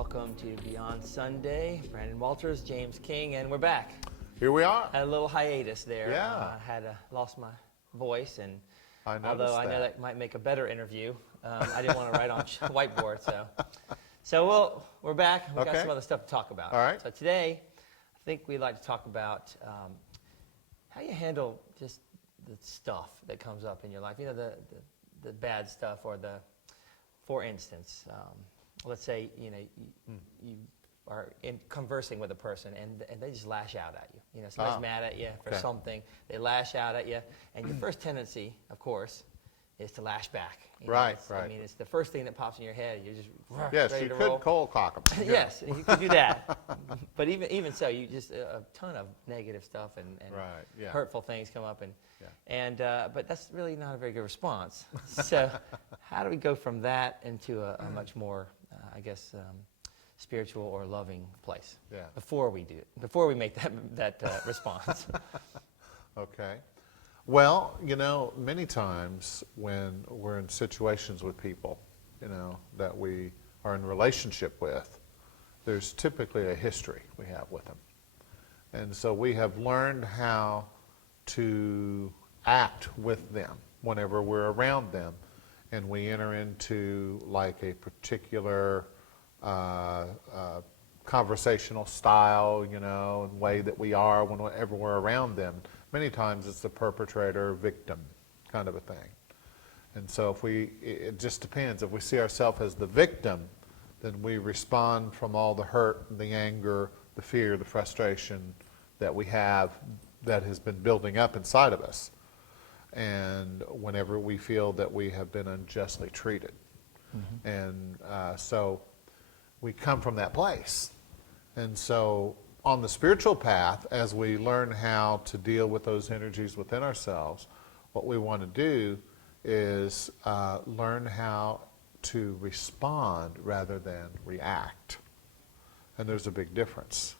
welcome to Beyond Sunday. Brandon Walters, James King, and we're back. Here we are. Had a little hiatus there. Yeah. I had lost my voice, and I noticed although I know that might make a better interview, I didn't want to write on whiteboard. So we're back. We've got Okay. some other stuff to talk about. All right. So today, I think we'd like to talk about how you handle just the stuff that comes up in your life. You know, the bad stuff, or for instance, let's say you are conversing with a person and they just lash out at you. You know, somebody's mad at you for something. They lash out at you, and your first tendency, of course, is to lash back. You know, Right. I mean, it's the first thing that pops in your head. You're just Yes, ready you to could roll. cold cock them. Yes, you could do that. But even so, you just a ton of negative stuff and Right, yeah. hurtful things come up, but that's really not a very good response. So, how do we go from that into a much more, spiritual or loving place? Yeah. Before we make that response. Okay. Well, you know, many times when we're in situations with people, you know, that we are in relationship with, there's typically a history we have with them. And so we have learned how to act with them whenever we're around them, and we enter into like a particular conversational style, you know, and way that we are whenever we're around them. Many times it's the perpetrator victim kind of a thing. And so it just depends. If we see ourselves as the victim, then we respond from all the hurt, the anger, the fear, the frustration that we have that has been building up inside of us. And whenever we feel that we have been unjustly treated. Mm-hmm. And so we come from that place. And so on the spiritual path, as we learn how to deal with those energies within ourselves, what we want to do is learn how to respond rather than react. And there's a big difference.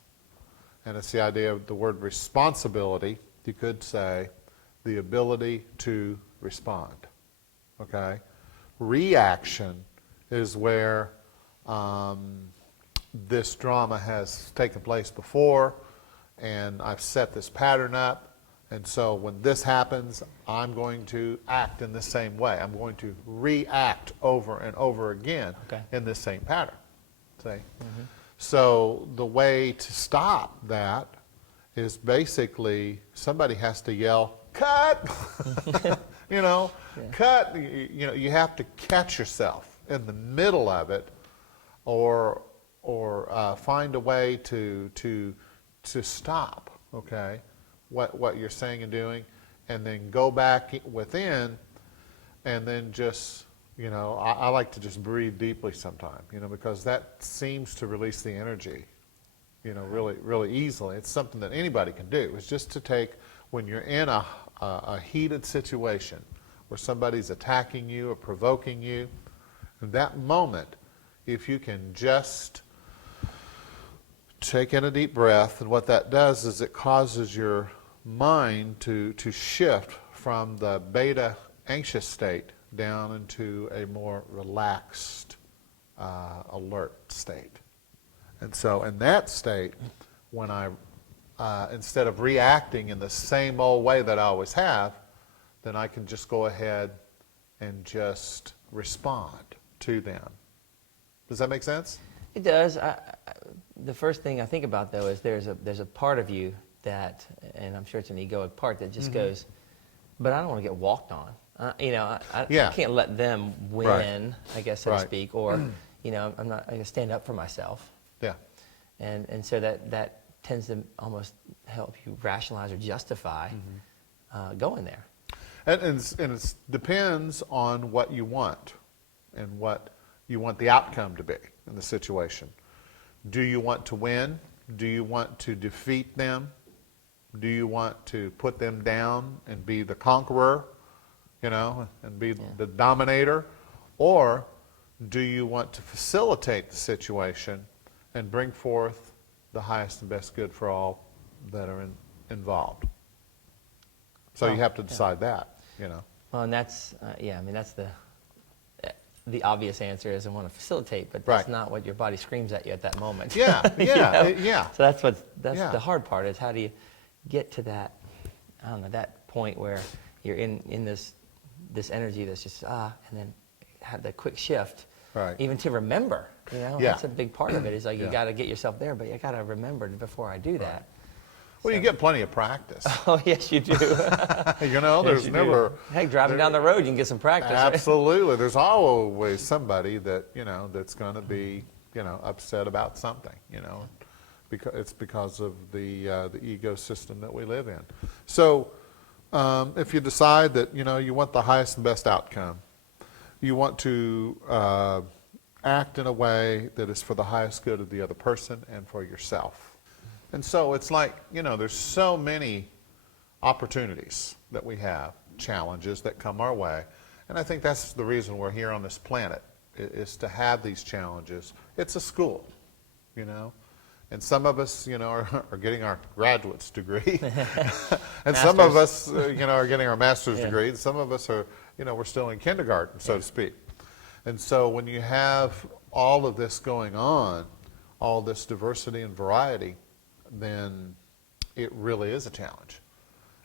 And it's the idea of the word responsibility. You could say the ability to respond. Okay? Reaction is where this drama has taken place before, and I've set this pattern up, and so when this happens, I'm going to act in the same way. I'm going to react over and over again in this same pattern. See? Mm-hmm. So the way to stop that is basically somebody has to yell, "Cut!" You know, cut. You know, you have to catch yourself in the middle of it, or find a way to stop, okay, what you're saying and doing, and then go back within, and then just, you know, I like to just breathe deeply sometimes, you know, because that seems to release the energy, you know, really, really easily. It's something that anybody can do. It's just to take, when you're in a heated situation where somebody's attacking you or provoking you, in that moment, if you can just take in a deep breath, and what that does is it causes your mind to shift from the beta anxious state down into a more relaxed, alert state. And so in that state, when I, instead of reacting in the same old way that I always have, then I can just go ahead and just respond to them. Does that make sense? It does. The first thing I think about, though, is there's a part of you that, and I'm sure it's an egoic part that just goes, but I don't want to get walked on. You know, I can't let them win, I guess, so to speak, or, you know, I'm not going to stand up for myself. Yeah. And so that tends to almost help you rationalize or justify going there. And it depends on what you want and what you want the outcome to be in the situation. Do you want to win? Do you want to defeat them? Do you want to put them down and be the conqueror, you know, and be the dominator? Or do you want to facilitate the situation and bring forth the highest and best good for all that are involved? So you have to decide that, you know. Well, and that's, I mean, that's the obvious answer is I want to facilitate, but Right. that's not what your body screams at you at that moment. Yeah, You yeah, know? yeah. So that's Yeah. the hard part, is how do you get to that, I don't know, that point where you're in this energy that's just, and then have the quick shift. Right. Even to remember, Yeah. that's a big part of it. Is like you Yeah. got to get yourself there, but you got to remember before I do that. Well, you get plenty of practice. Oh, yes, you do. You know, Yes, there's you do. never. Heck, driving down the road, you can get some practice. right? Absolutely. There's always somebody that, that's going to be, upset about something, because it's because of the ego system that we live in. So if you decide that, you want the highest and best outcome, you want to act in a way that is for the highest good of the other person and for yourself. And so it's like, there's so many opportunities that we have, challenges that come our way. And I think that's the reason we're here on this planet, is to have these challenges. It's a school, and some of us, are getting our graduate's degree. And some of us, are getting our master's degree. And some of us are, we're still in kindergarten, so to speak. And so when you have all of this going on, all this diversity and variety, then it really is a challenge.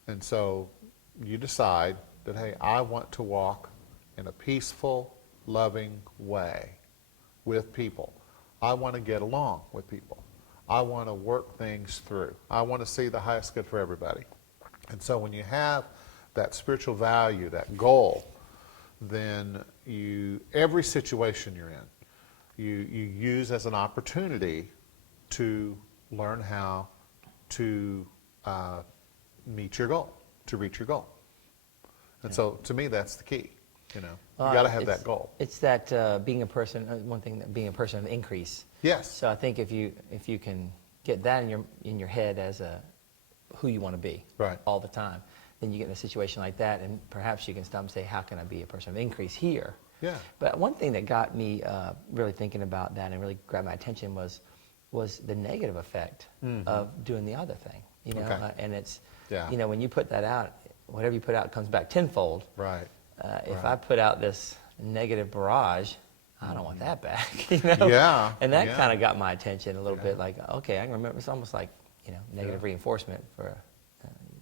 And so you decide that, hey, I want to walk in a peaceful, loving way with people. I want to get along with people. I want to work things through. I want to see the highest good for everybody. And so when you have that spiritual value, that goal, then every situation you're in, you use as an opportunity to learn how to meet your goal, to reach your goal. And so to me, that's the key. You got to have that goal. It's that being a person. One thing, that being a person of increase. Yes. So I think if you can get that in your head as who you want to be, right, all the time, then you get in a situation like that, and perhaps you can stop and say, how can I be a person of increase here? Yeah. But one thing that got me really thinking about that and really grabbed my attention was the negative effect of doing the other thing. Okay. And it's Yeah. when you put that out, whatever you put out comes back tenfold. Right. If Right. I put out this negative barrage, I don't want that back. Yeah, And that yeah. kind of got my attention a little bit. Like, okay, I can remember. It's almost like negative reinforcement for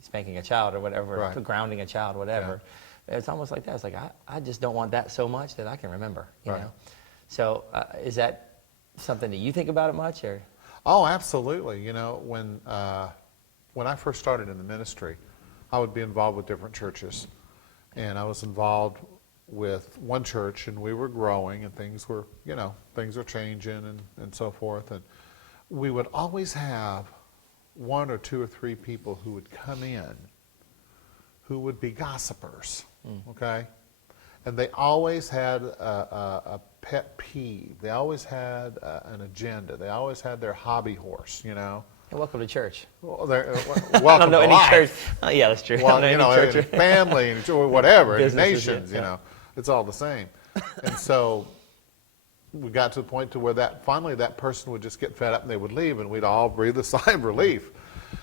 spanking a child or whatever, Right. for grounding a child, whatever. It's almost like that. It's like I just don't want that so much that I can remember. You Right. know. So is that something that you think about it much, or? Oh, absolutely. When I first started in the ministry, I would be involved with different churches. And I was involved with one church, and we were growing, and things were changing and so forth. And we would always have one or two or three people who would come in who would be gossipers, okay? And they always had a pet peeve. They always had an agenda. They always had their hobby horse, Hey, welcome to church. Well, welcome I don't know to any life. church. Oh, yeah, that's true. Well, I don't know any church. and family and whatever, and Businesses, nations, yeah. it's all the same. And so we got to the point to where finally that person would just get fed up and they would leave, and we'd all breathe a sigh of relief.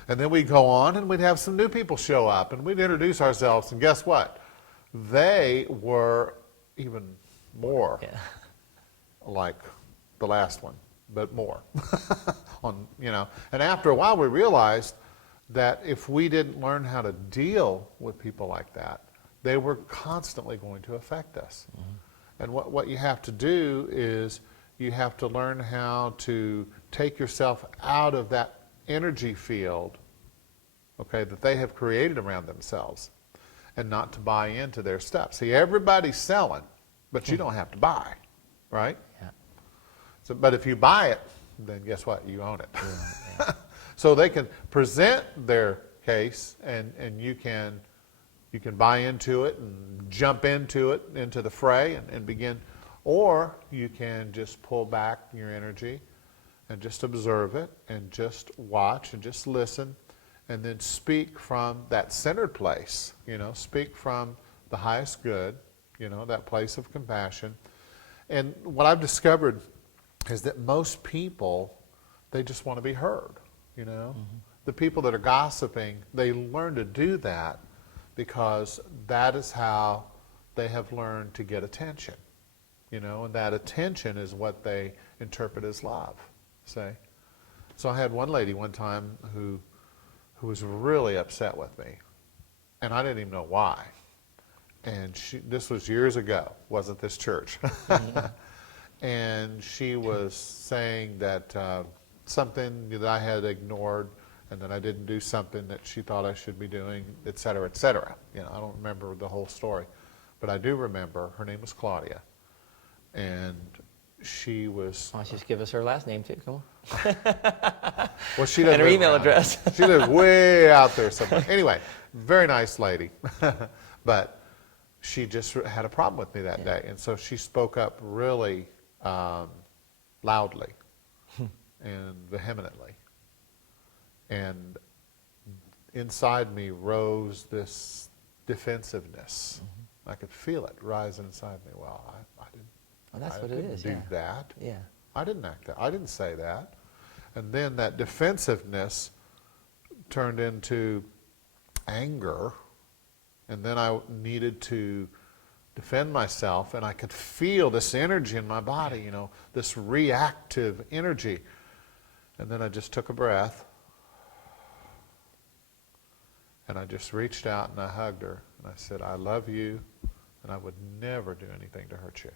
And then we'd go on and we'd have some new people show up, and we'd introduce ourselves, and guess what? They were even more Yeah. like the last one, but more. And after a while we realized that if we didn't learn how to deal with people like that, they were constantly going to affect us. And what you have to do is you have to learn how to take yourself out of that energy field, okay, that they have created around themselves, and not to buy into their stuff. See, everybody's selling, but you don't have to buy, right? Yeah. So, but if you buy it, then guess what? You own it. So they can present their case, and you can buy into it and jump into it, into the fray, and begin, or you can just pull back your energy and just observe it and just watch and just listen, and then speak from that centered place, speak from the highest good, that place of compassion. And what I've discovered is that most people, they just want to be heard, The people that are gossiping, they learn to do that because that is how they have learned to get attention. and that attention is what they interpret as love, see? So I had one lady one time who was really upset with me, and I didn't even know why. And this was years ago, wasn't this church. And she was saying that something that I had ignored, and that I didn't do something that she thought I should be doing, et cetera, et cetera. I don't remember the whole story, but I do remember her name was Claudia, and she was. Why don't you just give us her last name too? Come on. Well, she doesn't And her live email around address. here. She lives way out there somewhere. Anyway, very nice lady, but she just had a problem with me that day, and so she spoke up really loudly and vehemently, and inside me rose this defensiveness. I could feel it rising inside me. Well, I didn't. Well, that's I what it didn't is. do that. Yeah. I didn't act that. I didn't say that. And then that defensiveness turned into anger, and then I needed to defend myself, and I could feel this energy in my body, this reactive energy. And then I just took a breath, and I just reached out and I hugged her, and I said, I love you, and I would never do anything to hurt you.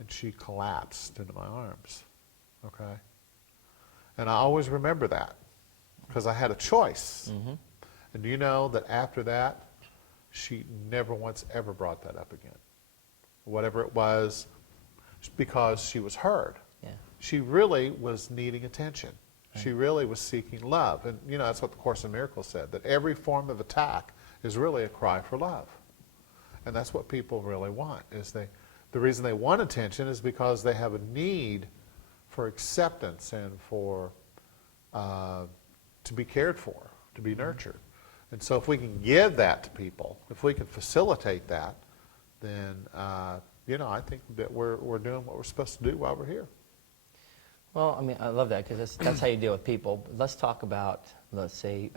And she collapsed into my arms, okay? And I always remember that, because I had a choice. And do you know that after that, she never once ever brought that up again? Whatever it was, because she was heard. Yeah. She really was needing attention. Right. She really was seeking love. And that's what the Course in Miracles said, that every form of attack is really a cry for love. And that's what people really want, is the reason they want attention is because they have a need for acceptance and for to be cared for, to be nurtured. And so if we can give that to people, if we can facilitate that, then I think that we're doing what we're supposed to do while we're here. Well, I mean, I love that, because that's how you deal with people. Let's talk about, let's say,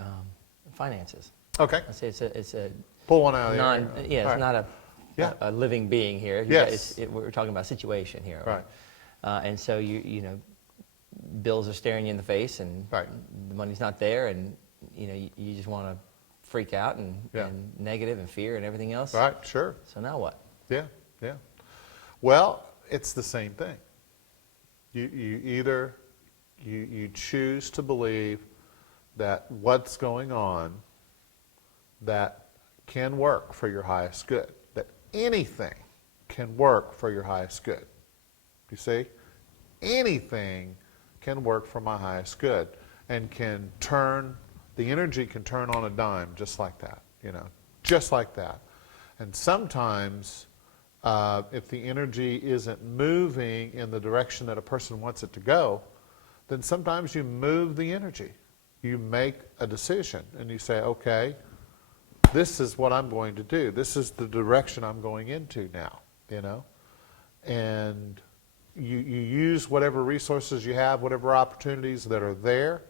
finances. Okay. Let's say it's a Pull one out of non, the air. yeah, it's All right. not a living being here. Yes. We're talking about a situation here. Right. And so bills are staring you in the face, and Right. the money's not there, and you just want to freak out and negative and fear and everything else. Right, sure. So now what? Yeah, yeah. Well, it's the same thing. You either you choose to believe that what's going on that can work for your highest good, that anything can work for your highest good. You see? Anything can work for my highest good, and the energy can turn on a dime just like that, just like that. And sometimes if the energy isn't moving in the direction that a person wants it to go, then sometimes you move the energy. You make a decision and you say, okay, this is what I'm going to do. This is the direction I'm going into now, And you use whatever resources you have, whatever opportunities that are there.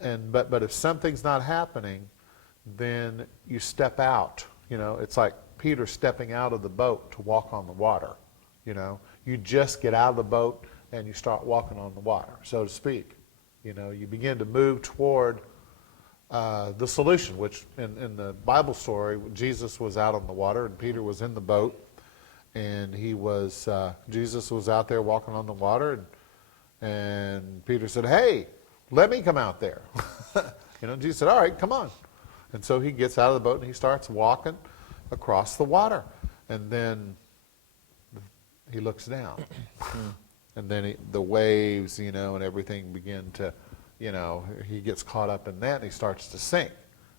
But if something's not happening, then you step out. It's like Peter stepping out of the boat to walk on the water. You just get out of the boat and you start walking on the water, so to speak. You begin to move toward the solution, which in the Bible story, Jesus was out on the water and Peter was in the boat, and Jesus was out there walking on the water, and Peter said, "Hey, let me come out there." Jesus said, "All right, come on." And so he gets out of the boat and he starts walking across the water, and then he looks down, and then the waves, and everything begin to, he gets caught up in that and he starts to sink,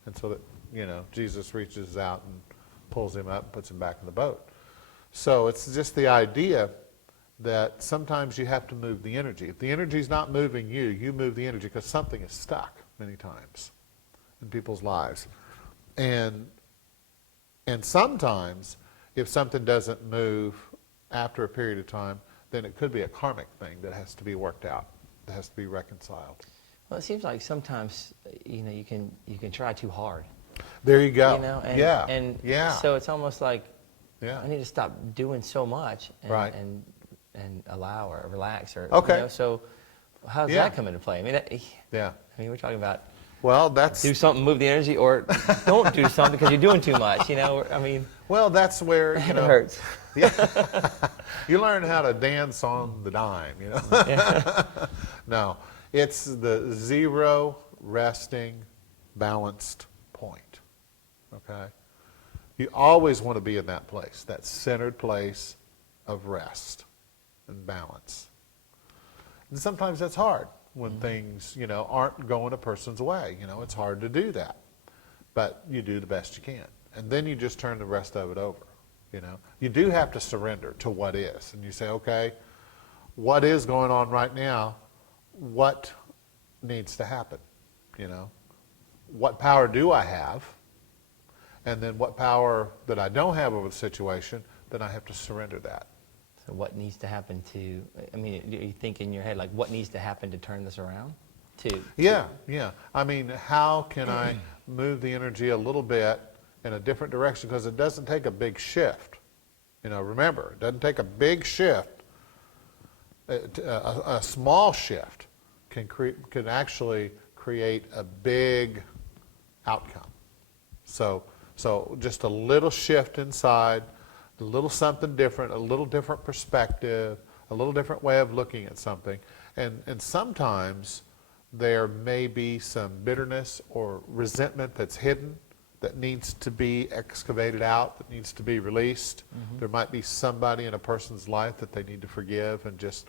and so that Jesus reaches out and pulls him up and puts him back in the boat. So it's just the idea that sometimes you have to move the energy. If the energy's not moving you, you move the energy, because something is stuck many times in people's lives. And sometimes, if something doesn't move after a period of time, then it could be a karmic thing that has to be worked out, that has to be reconciled. Well, it seems like sometimes you can try too hard. There you go. And, yeah. And yeah. so it's almost like Yeah. I need to stop doing so much and, Right. and allow or relax or, Okay. so how does Yeah. that come into play? Yeah. We're talking about Well, that's do something, move the energy, or don't do something because you're doing too much, well, that's where, it hurts. Yeah. You learn how to dance on the dime, Yeah. No, it's the zero resting balanced point. Okay? You always want to be in that place, that centered place of rest and balance. And sometimes that's hard when things, aren't going a person's way. It's hard to do that. But you do the best you can. And then you just turn the rest of it over. You do have to surrender to what is. And you say, okay, what is going on right now? What needs to happen? What power do I have? And then what power that I don't have over the situation, then I have to surrender that. So what needs to happen do you think in your head, like, what needs to happen to turn this around? Yeah. How can I move the energy a little bit in a different direction? Because it doesn't take a big shift. Remember, it doesn't take a big shift. A small shift can actually create a big outcome. So just a little shift inside, a little something different, a little different perspective, a little different way of looking at something. And sometimes there may be some bitterness or resentment that's hidden that needs to be excavated out, that needs to be released. Mm-hmm. There might be somebody in a person's life that they need to forgive and just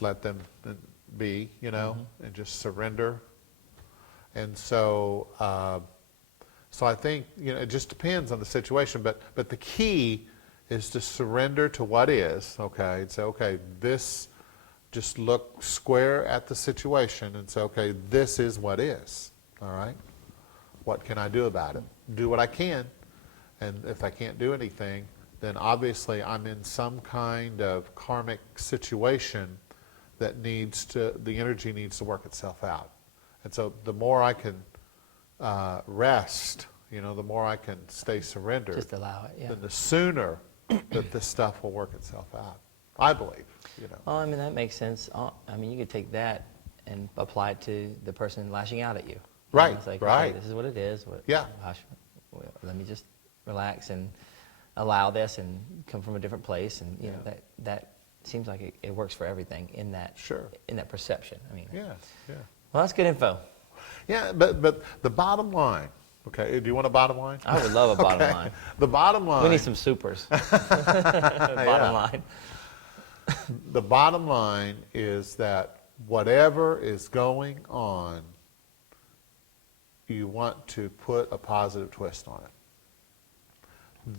let them be, mm-hmm. and just surrender. And so I think, it just depends on the situation, but the key is to surrender to what is, okay, and say, okay, just look square at the situation and say, okay, this is what is, all right? What can I do about it? Do what I can, and if I can't do anything, then obviously I'm in some kind of karmic situation that the energy needs to work itself out. And so the more I can rest, the more I can stay surrendered. Just allow it, yeah. Then the sooner that this stuff will work itself out, I believe. Well, that makes sense. You could take that and apply it to the person lashing out at you. Right, It's like, right. okay, this is what it is. Yeah. Let me just relax and allow this and come from a different place. And that seems like it works for everything in that. Sure. In that perception. Yeah. Well, that's good info. Yeah, but the bottom line. Okay, do you want a bottom line? I would love a bottom line. The bottom line. We need some supers. Bottom line. The bottom line is that whatever is going on, you want to put a positive twist on it.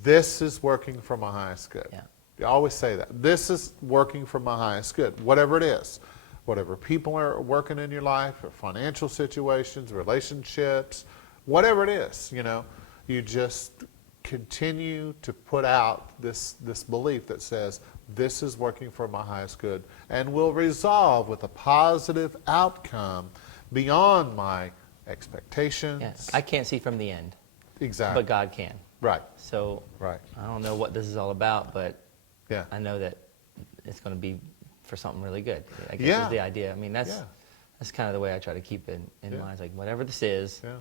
This is working for my highest good. Yeah. You always say that. This is working for my highest good, whatever it is. Whatever people are working in your life, or financial situations, relationships, whatever it is, you just continue to put out this belief that says, this is working for my highest good, and will resolve with a positive outcome beyond my expectations. Yes. I can't see from the end. Exactly. But God can. Right. So Right. I don't know what this is all about, but Yeah. I know that it's going to be for something really good. I guess Yeah. is the idea. That's kind of the way I try to keep it in Yeah. mind. It's like whatever this is, Yeah.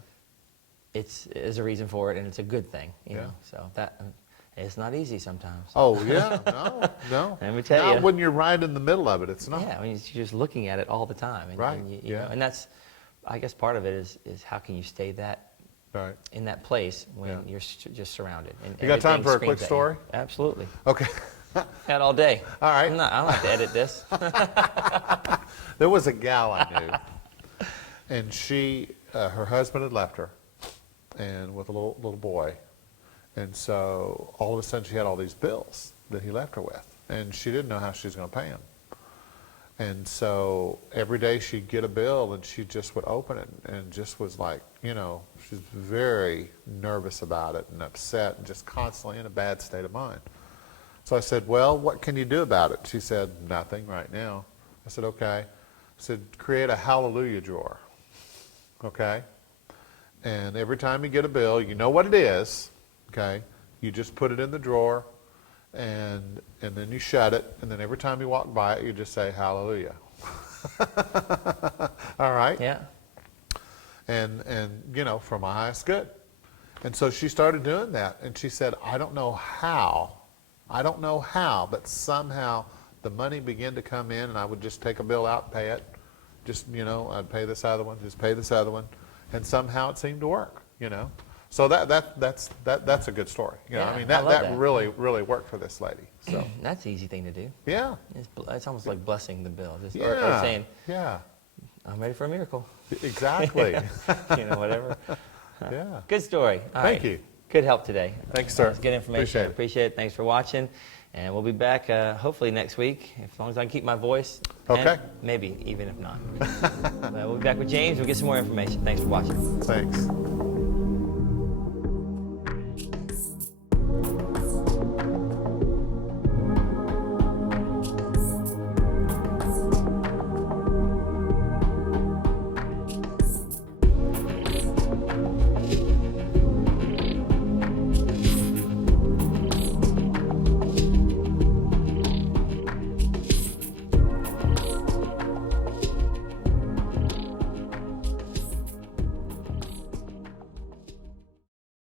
there's a reason for it, and it's a good thing. You Yeah. know. So that it's not easy sometimes. Oh, yeah. No. Let me tell Not you. when you're right in the middle of it. It's not. Yeah, you're just looking at it all the time. And, Right, And you yeah. know, and that's, I guess part of it is how can you stay Right. in that place when Yeah. you're just surrounded. And You got time everything for a screams quick at you. story? Absolutely. Okay. Had all day. All right. I don't have to edit this. There was a gal I knew, and she, her husband had left her, and with a little boy, and so all of a sudden she had all these bills that he left her with, and she didn't know how she was going to pay them. And so every day she'd get a bill, and she just would open it, and just was like, she's very nervous about it and upset, and just constantly in a bad state of mind. So I said, well, what can you do about it? She said, nothing right now. I said, okay. I said, create a hallelujah drawer, okay? And every time you get a bill, you know what it is, okay? You just put it in the drawer, and then you shut it, and then every time you walk by it, you just say hallelujah. All right? Yeah. And for my highest good. And so she started doing that, and she said, I don't know how, but somehow the money began to come in, and I would just take a bill out and pay it. Just, I'd pay this other one, just pay this other one, and somehow it seemed to work, So that's a good story. Yeah, I mean, I love that that. really worked for this lady. So That's the easy thing to do. yeah, It's almost like blessing the bill, or yeah, saying, yeah, I'm ready for a miracle. exactly. Whatever. Yeah. Good story. All Thank right. you. Good help today. Thanks, sir. It's good information. Appreciate it. Thanks for watching. And we'll be back hopefully next week, as long as I can keep my voice. Okay. And maybe even if not. We'll be back with James. We'll get some more information. Thanks for watching. Thanks.